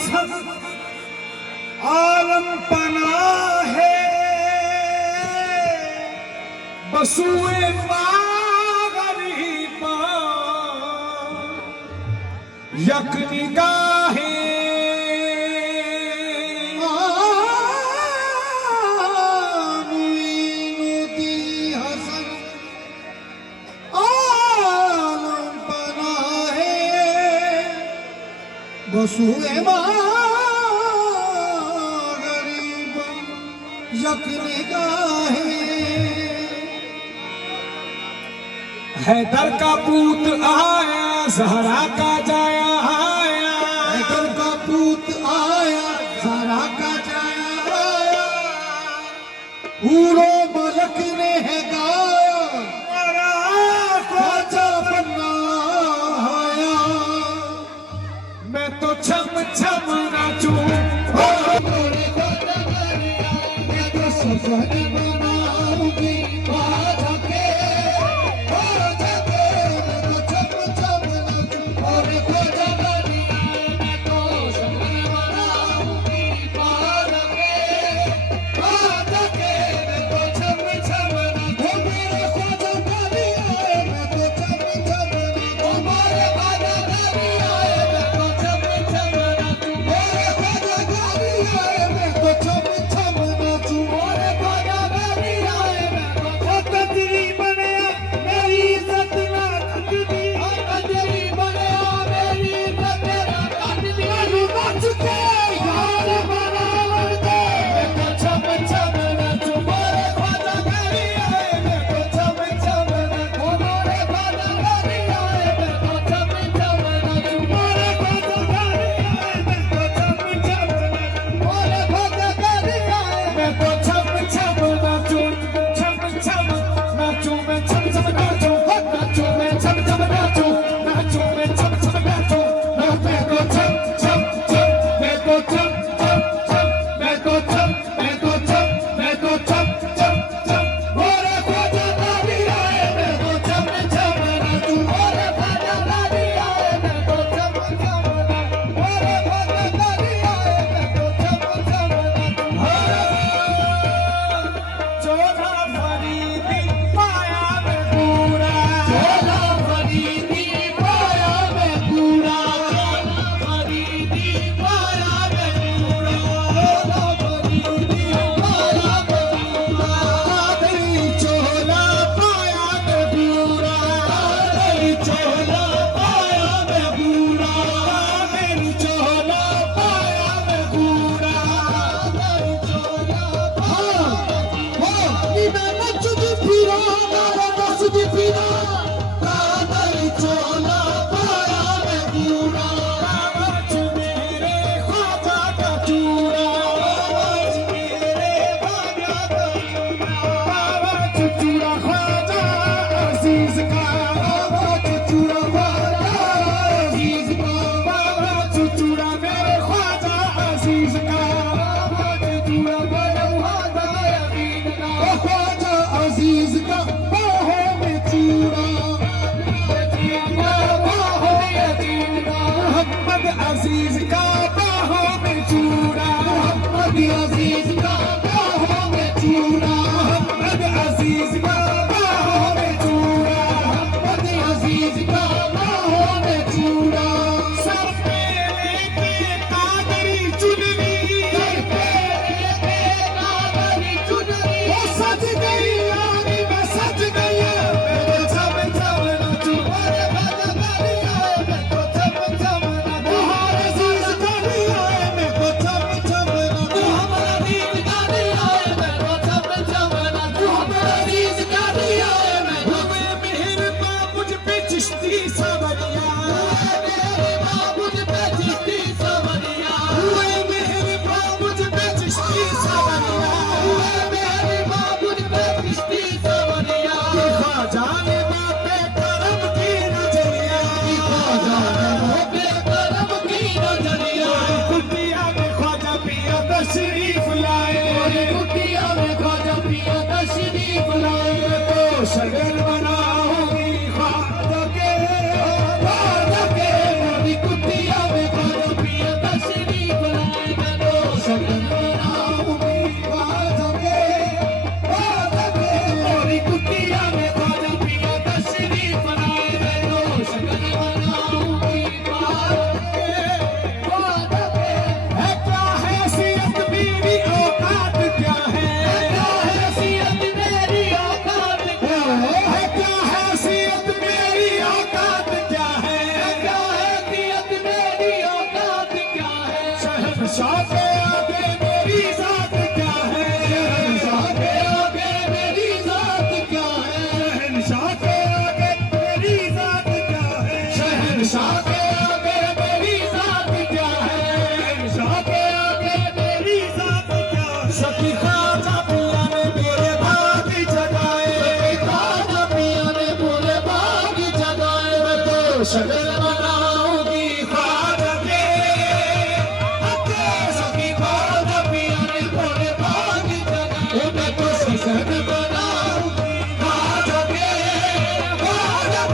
मजहब आलम पना है, बसुए गरीबा यक निगाहे बसुए गरीब यक निगाहे। हैदर का पूत आया ज़हरा का जाया आया, हैदर का पूत आया ज़हरा का जाया आया, पूरो मलक ने है गाया ख्वाजा बन्ना आया। मैं तो छम छम नाचूं मैं तो सफर बनाऊंगी ख्वाजा के, ख्वाजा के मैं तो छम छम नाचूं और ख्वाजा बनी मैं तो सफर बनाऊंगी ख्वाजा के, ख्वाजा के मैं तो छम छम नाचूं मेरे ख्वाजा बनी आए मैं तो छम छम नाचूं मेरे ख्वाजा बनी आए मैं तो छम छम नाचूं मेरे ख्वाजा बनी आए मैं तो छम छम नाचूं मेरे ख्वाजा बनी आए मैं तो कदरी बनया मेरी इज्जत ना कटदी, कदरी बनया मेरी इज्जत ना कटदी, नाच के यार बना दे मैं तो छम छम नाचूं मेरे ख्वाजा बनी आए मैं तो छम छम नाचूं मेरे ख्वाजा बनी आए मैं तो छम छम नाचूं मेरे ख्वाजा बनी आए मैं तो छम छम नाचूं मेरे ख्वाजा बनी आए मैं तो छम छम नाचूं, छम छम नाचूं मैं छम छम नाचूं, नाचूं मैं छम छम नाचूं, नाचूं मैं छम छम नाचूं, मैं तो छम छम छम, मैं तो छम छम छम, मैं तो छम मैं तो छम मैं तो छम छम छम, मेरे ख्वाजा बनी आए मैं तो छम छम नाचूं मेरे ख्वाजा बनी आए मैं तो छम छम नाचूं मेरे ख्वाजा बनी आए मैं तो छम छम नाचूं। चोला फरीदी पाया मैं पूरा, चोला फरीदी पाया मैं पूरा, चोला फरीदी पाया मैं पूरा, चोला फरीदी पाया मैं पूरा, मेरी चोला पाया मैं पूरा, मेरी चोला पाया मैं पूरा, मेरी चोला पाया मैं पूरा, मेरी चोला पाया नी मैं नचदी फिरा मेरा नचदी फिरा, मेरी चोला पाया मैं पूरा, बाबा मेरे ख्वाजा का चूड़ा, मेरे ख्वाजा का चूड़ा, बाबा चूड़ा ख्वाजा अजीज का, बाबा चूड़ा ख्वाजा अजीज का, बाबा चूड़ा मेरे ख्वाजा अजीज का, बाबा चूड़ा ख्वाजा अजीज का, ख्वाजा अजीज का बाहों में चूड़ा, बाहों में चूड़ा, मोहम्मद अजीज का बाहों में चूड़ा, मोहम्मद अजीज का बाहों में चूड़ा, मोहम्मद अजीज का बाहों में चूड़ा, मोहम्मद अजीज का बाहों में चूड़ा, सर पे लेके कादरी चुनरी, सर पे लेके कादरी चुनरी, वो सज गई यानी मैं सज गई, मैं तो छम छम नाचूं, मेरे ख्वाजा बनी आए मैं तो छम छम नाचूं, शहंशाह के आगे मेरी जात क्या है, शहंशाह के आगे मेरी जात क्या है, शहंशाह के आगे मेरी जात क्या है, शहंशाह के आगे मेरी जात क्या है, शहंशाह के आगे मेरी जात क्या है। सखी ख्वाजा पिया ने मेरे भाग जगाए, सखी ख्वाजा पिया ने बोले भाग जगाए, मैं तो शगन बनाऊंगी ख्वाजा के हके, सखी ख्वाजा पिया ने बोले भाग जगाए, मैं तो शगन बनाऊंगी ख्वाजा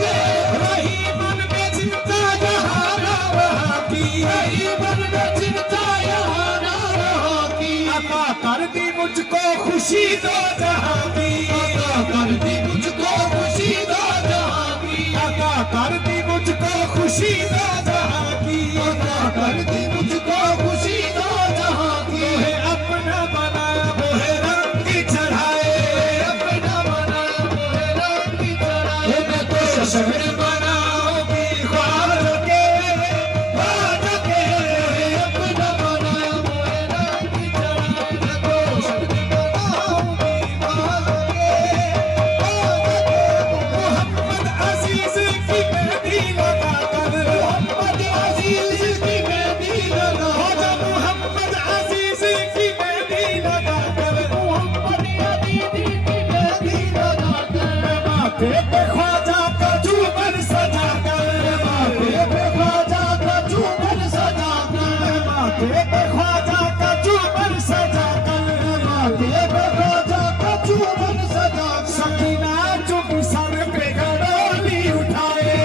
के रही मन में चिंता यहाँ ना वहाँ की, रही मन में चिंता यहाँ ना रहा की, अता कर दी मुझको खुशी दो जहाँ की, अता कर दी मुझको खुशी दो जहाँ की, अता कर दी मुझको खुशी दो जहाँ की, अता कर दी मुझको खुशी दो जहाँ की, तोहे अपना बनाया मोहे रंग चढ़ाए, अपना बनाया मोहे रंग चढ़ाए, मैं तो शगन बनाऊंगी ख्वाजा के अपना बनाया मोहे रंग चढ़ाए, मैं तो शगन बनाऊंगी ख्वाजा के मोहम्मद अजीज की मेहंदी लगा कर, मोहम्मद अजीज की मेहंदी लगा, ख्वाजा मोहम्मद अजीज की मेहंदी लगा कर, मोहम्मद अजीज की मेहंदी लगा कर, माथे पे ख्वाजा का झूमर सजा कर, माथे पे ख्वाजा का झूमर सजा कर, माथे पे ख्वाजा का झूमर सजा कर, माथे पे ख्वाजा का झूमर सजा कर, सकीना चुप सर पे गड़ोली उठाए,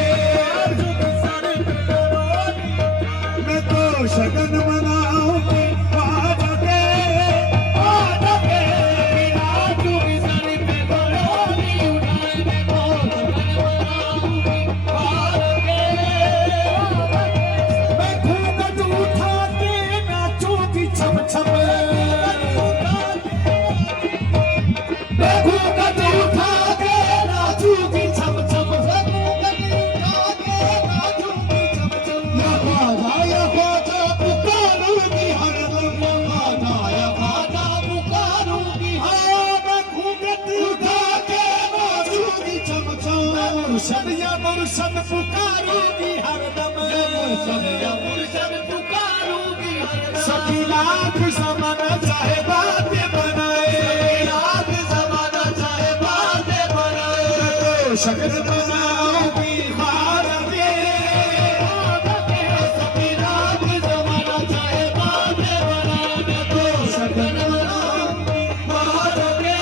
चुप सर पे गड़ोली उठाए। मैं तो शगन मनाऊंगी ख्वाजा के, ख्वाजा के बिना चुप सर पे गड़ोली उठाए, मैं तो शगन बनाऊंगी ख्वाजा के, मैं घूंघट उठा के नाचूंगी छम छम, मैं घूंघट उठा के नाचूंगी छम छम, मैं घूंघट उठा के नाचूंगी छम छम, या ख्वाजा पुकारूंगी हरदम, या ख्वाजा पुकारूंगी हरदम, मैं घूंघट उठा के नाचूंगी छम छम, मुर्शद या मुर्शद पुकारूंगी हरदम, या मुर्शद पुकारूंगी हरदम, सखी लाख ज़माना चाहे बातें बनाए, लाख ज़माना चाहे बातें बनाए, तो शगन मनाऊंगी ख्वाजा के, सखी लाख ज़माना चाहे बातें बनाए, मैं तो शगन बनाऊंगी ख्वाजा के,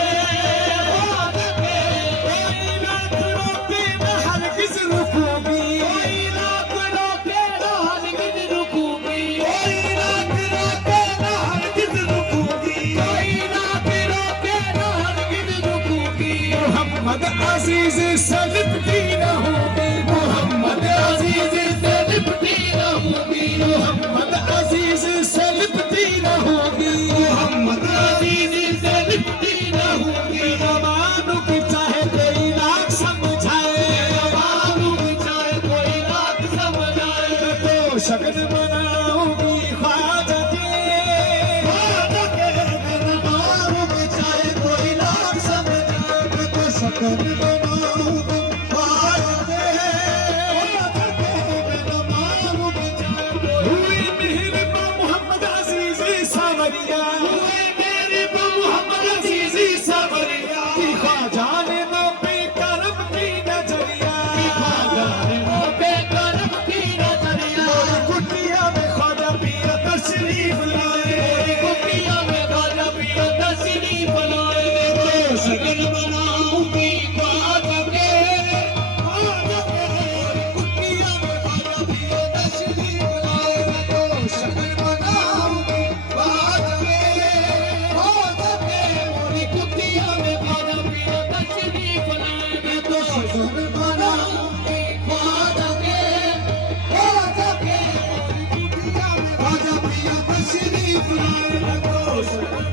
कोई लाख रोके न हरगिज़ रुकूंगी, कोई लाख रोके ना हरगिज़ रुकूंगी, कोई लाख रोके ना हरगिज़ रुकूंगी, कोई लाख रोके ना हरगिज़ रुकूंगी, मोहम्मद अजीज से लिपटी न होगी, मोहम्मद अजीज से लिपटी रहूंगी, मोहम्मद अजीज से लिपटी न होगी, मोहम्मद अजीज से लिपटी रहूंगी, जमानों की चाहे कोई लाख समझाए, मालूम चाहे कोई लाख समझाए, तो शगन मनाऊंगी ख्वाजा के, ख्वाजा के मालूम चाहे कोई लाख समझाए, मैं तो शगन बनाऊंगी ख्वाजा के, मालूम चाहे कोई हुई मिहिर मोहम्मद अजीज सावरिया, हुए मेरे मोहम्मद अजीज सावरिया, ख्वाजा ने नाम पे करम की नजरिया, ख्वाजा ने मोटे करम की नजरिया, कुटिया में ख्वाजा पिया तशरीफ लाए, कुटिया में ख्वाजा पिया तशरीफ लाए, मैं तो शगन बनाऊंगी ख्वाजा के, कुटिया में ख्वाजा पिया तशरीफ लाए, मैं तो शगन बनाऊंगी ख्वाजा के, मोरी कुटिया में ख्वाजा पिया तशरीफ लाए, मैं तो शगन बनाऊंगी ख्वाजा के, मोरी कुटिया में ख्वाजा पिया तशरीफ लाए, मैं तो शगन